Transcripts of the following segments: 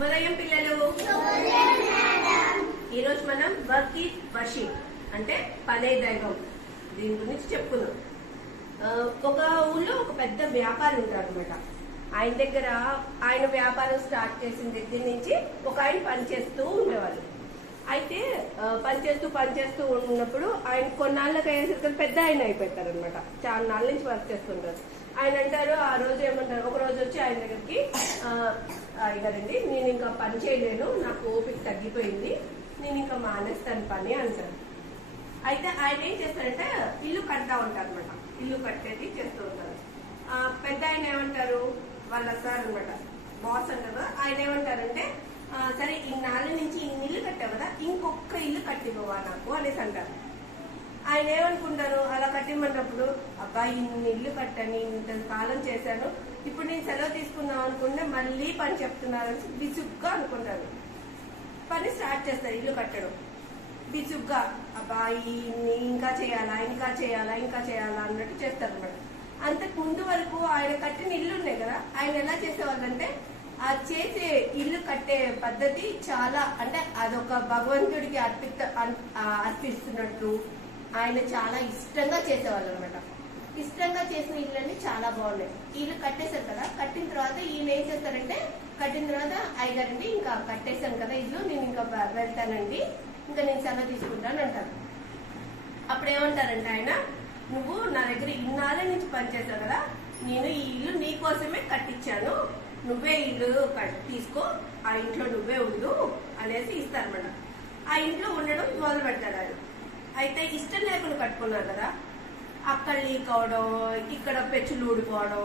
శుభోదయం పిల్లలు. ఈరోజు మనం వర్క్ ఈజ్ వర్షిప్ అంటే పనే దైవం దీని గురించి చెప్పుకుందాం. ఒక ఊళ్ళో ఒక పెద్ద వ్యాపారి ఉంటాడు అనమాట. ఆయన దగ్గర ఆయన వ్యాపారం స్టార్ట్ చేసిన దగ్గర నుంచి ఒక ఆయన పనిచేస్తూ ఉండేవాళ్ళు. అయితే పనిచేస్తూ ఉన్నప్పుడు ఆయన కొన్నాళ్ళకి అయ్యేసరికి పెద్ద ఆయన అయిపోతారు అనమాట. చాలా నాళ్ళ నుంచి వర్క్ చేస్తుంటారు. ఆయన అంటారు, ఆ రోజు ఏమంటారు, ఒక రోజు వచ్చి ఆయన దగ్గరికి అడిగారండి, నేను ఇంకా పని చేయలేను, నాకు ఓపిక తగ్గిపోయింది, నేను ఇంకా మానేస్తాను పని అంటారు. అయితే ఆయన ఏం చేస్తారంటే ఇల్లు కడతా ఉంటారు అనమాట. ఇల్లు కట్టేది చేస్తూ ఉంటారు. పెద్ద ఆయన ఏమంటారు, వాళ్ళ సార్ అనమాట, బాస్ అంటారు. ఆయన ఏమంటారంటే, సరే ఇన్నాళ్ళ నుంచి ఇన్ని ఇల్లు కట్టావు కదా, ఇంకొక ఇల్లు కట్టిపోవా నాకు అనేసి అంటారు. ఆయన ఏమనుకుంటారు, అలా కట్టిమన్నప్పుడు, అబ్బాయి ఇన్ని ఇల్లు కట్టాను, ఇంత కాలం చేశాను, ఇప్పుడు నేను సెలవు తీసుకుందాం అనుకుంటే మళ్ళీ పని చెప్తున్నారని విసుగ్గా అనుకుంటారు. పని స్టార్ట్ చేస్తారు ఇల్లు కట్టడం. విసుగ్గా అబ్బాయి ఇంకా చేయాలా అన్నట్టు చేస్తారు అనమాట. అంతకు ముందు వరకు ఆయన కట్టిన ఇల్లు ఉన్నాయి కదా, ఆయన ఎలా చేసేవాళ్ళంటే ఆ చేసే ఇల్లు కట్టే పద్ధతి చాలా, అంటే అదొక భగవంతుడికి అర్పిస్తున్నట్టు ఆయన చాలా ఇష్టంగా చేసేవాళ్ళు అనమాట. ఇష్టంగా చేసిన ఇళ్ళన్నీ చాలా బాగున్నాయి. ఇల్లు కట్టేశారు కదా, కట్టిన తర్వాత ఈయన ఏం చేస్తారంటే, కట్టిన తర్వాత అయ్యగారండి ఇంకా కట్టేశాను కదా ఇల్లు, నేను ఇంకా వెళ్తానండి, ఇంకా నేను సెలవు తీసుకుంటాను అంటారు. అప్పుడు ఏమంటారంటే ఆయన, నువ్వు నా దగ్గర ఇన్నాళ్ళ నుంచి పనిచేశావు కదా, నేను ఈ ఇల్లు నీకోసమే కట్టించాను, నువ్వే ఇల్లు తీసుకో, ఆ ఇంట్లో నువ్వే ఉండు అనేసి ఇస్తారన్నమాట. ఆ ఇంట్లో ఉండడం మొదలు పెడతాడు ఆయన. అయితే ఇష్టం లేకుండా కట్టుకున్నారు కదా, అక్కడ లీక్ అవడం, ఇక్కడ పెచ్చులు ఊడిపోవడం,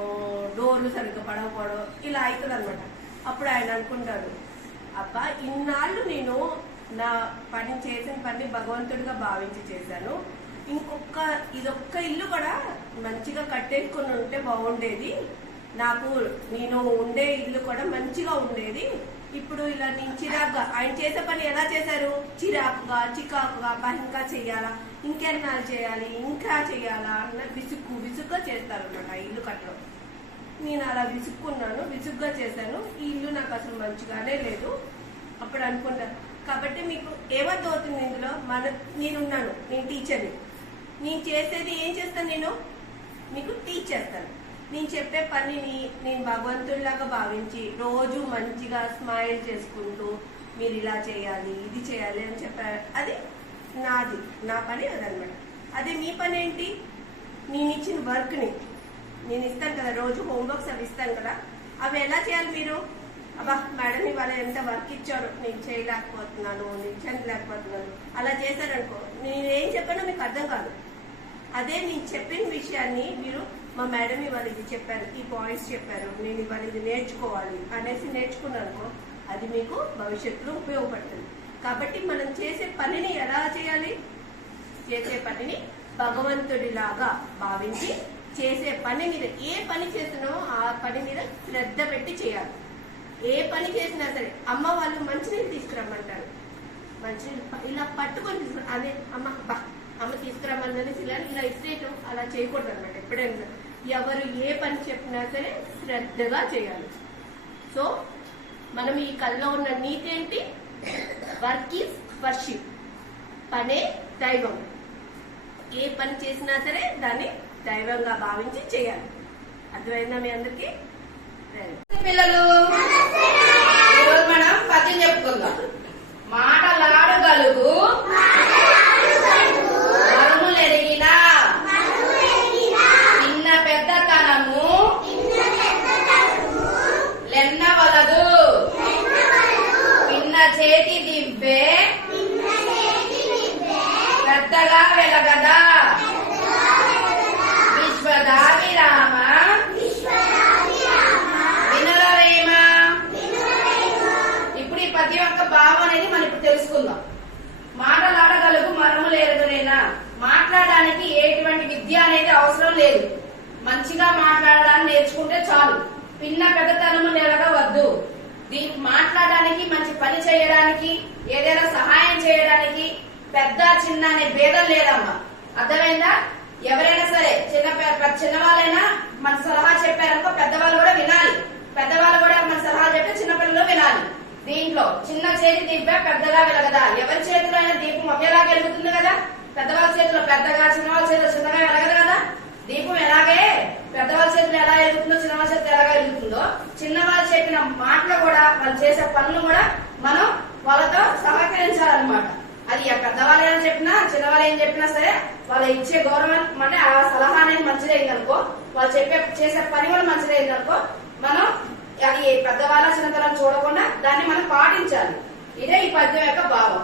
డోర్లు సరిగ్గా పడకపోవడం, ఇలా అవుతుంది అనమాట. అప్పుడు ఆయన అనుకుంటాడు, అబ్బా ఇన్నాళ్ళు నేను నా చేసిన పని భగవంతుడిగా భావించి చేశాను, ఇదొక్క ఇల్లు కూడా మంచిగా కట్టేసుకుని ఉంటే బాగుండేది, నాకు నేను ఉండే ఇల్లు కూడా మంచిగా ఉండేది, ఇప్పుడు ఇలా నేను చిరాకుగా, ఆయన చేసే పని ఎలా చేశారు, చికాకుగా ఇంకా చెయ్యాలా, ఇంకెన్నాళ్ళు చేయాలి, ఇంకా చెయ్యాలా అన్న విసుగ్గా చేస్తారు అనమాట ఇల్లు కట్టడం. నేను అలా విసుగ్గా చేశాను, ఈ ఇల్లు నాకు అసలు మంచిగానే లేదు. అప్పుడు అనుకుంటాను, కాబట్టి మీకు ఏమర్థమవుతుంది ఇందులో, నేనున్నాను, నేను టీచర్ని, నేను చేసేది ఏం చేస్తాను, నేను మీకు టీచ్ చేస్తాను. నేను చెప్పే పనిని నేను భగవంతుడిలాగా భావించి రోజు మంచిగా స్మైల్ చేసుకుంటూ మీరు ఇలా చేయాలి, ఇది చేయాలి అని చెప్పారు. అది నా పని అదనమాట. అదే మీ పని ఏంటి, నేను ఇచ్చిన వర్క్ని నేను ఇస్తాను కదా, రోజు హోంవర్క్స్ అవి ఇస్తాను కదా, అవి ఎలా చేయాలి మీరు, అబ్బా మేడం ఇవాళ ఎంత వర్క్ ఇచ్చారు, నేను చేయలేకపోతున్నాను, నేను చెందలేకపోతున్నాను, అలా చేశారనుకో, నేను ఏం చెప్పానో మీకు అర్థం కాదు. అదే నేను చెప్పిన విషయాన్ని మీరు, మా మేడం ఇవాళ ఇది చెప్పారు, ఈ పాయింట్స్ చెప్పారు, నేను ఇవాళ ఇది నేర్చుకోవాలి అనేసి నేర్చుకున్నాను, అది మీకు భవిష్యత్తులో ఉపయోగపడుతుంది. కాబట్టి మనం చేసే పనిని ఎలా చేయాలి, చేసే పనిని భగవంతుడిలాగా భావించి చేసే పని మీద, ఏ పని చేసినామో ఆ పని మీద శ్రద్ధ పెట్టి చేయాలి. ఏ పని చేసినా సరే, అమ్మ వాళ్ళు మంచినీళ్ళు తీసుకురమ్మంటారు, మంచినీళ్ళు ఇలా పట్టుకొని తీసుకురా, అదే అమ్మ తీసుకురమ్మని ఇలా ఇచ్చేయటం అలా చేయకూడదు అనమాట. ఎప్పుడైనా ఎవరు ఏ పని చెప్పినా సరే శ్రద్ధగా చేయాలి. సో మనం ఈ కల్లో ఉన్న నీతి ఏంటి, వర్క్ ఈజ్ వర్షిప్, పనే దైవం. ఏ పని చేసినా సరే దాన్ని దైవంగా భావించి చేయాలి. అర్థమైందా మీ అందరికి? పిల్లలు, ఈరోజు మనం పద్యం చెప్పుకుందాం. మాటలాడగలుగు మరుములెరిగిన చిన్న పెద్దతనము లెన్నవలదు, చిన్న చేతి దివ్వే పెద్దగా వెలగదా, విశ్వదాభిరామ వినరవేమ. ఇప్పుడు ఈ పద్యం యొక్క భావం అనేది మనం ఇప్పుడు తెలుసుకుందాం. మాటలాడగలుగు మరములు ఎరుగునేనా, మాట్లాడడానికి ఎటువంటి విద్య అనేది అవసరం లేదు, మంచిగా మాట్లాడడానికి నేర్చుకుంటే చాలు. పిన్న పెద్దతనము నెలగవద్దు, దీనికి మాట్లాడడానికి, మంచి పని చేయడానికి, ఏదైనా సహాయం చేయడానికి పెద్ద చిన్న అనే భేదం లేదమ్మా. అర్థమైందా? ఎవరైనా సరే చిన్నవాళ్ళైనా మన సలహా చెప్పారనుకో, పెద్దవాళ్ళు కూడా వినాలి, పెద్దవాళ్ళు కూడా మన సలహా చెప్తే చిన్నపిల్లలు వినాలి. చేతి దీపం పెద్దగా వెలగదా? ఎవరి చేతిలో అయినా దీపం ఒకేలా వెలుగుతుంది కదా. పెద్దవాళ్ళ చేతిలో పెద్దగా, చిన్నవాళ్ళ చేతిలో చిన్నగా వెలగదు కదా. దీపం ఎలాగే పెద్దవాళ్ళ చేతిలో ఎలా వెలుగుతుందో, చిన్నవాళ్ళ చేతిలో ఎలాగా వెలుగుతుందో, చిన్నవాళ్ళు చెప్పిన మాటలు కూడా, వాళ్ళు చేసే పనులు కూడా మనం వాళ్ళతో సహకరించాలన్నమాట. అది పెద్దవాళ్ళు ఏం చెప్పినా, చిన్నవాళ్ళు ఏం చెప్పినా సరే, వాళ్ళు ఇచ్చే గౌరవం అంటే ఆ సలహా అనేది మంచిదైందనుకో, వాళ్ళు చేసే పని కూడా మంచిదైందనుకో, మనం అది పెద్దవాళ్ళ చిన్నతనం చూడకుండా దాన్ని మనం పాటించాలి. ఇదే ఈ పద్యం యొక్క భావం.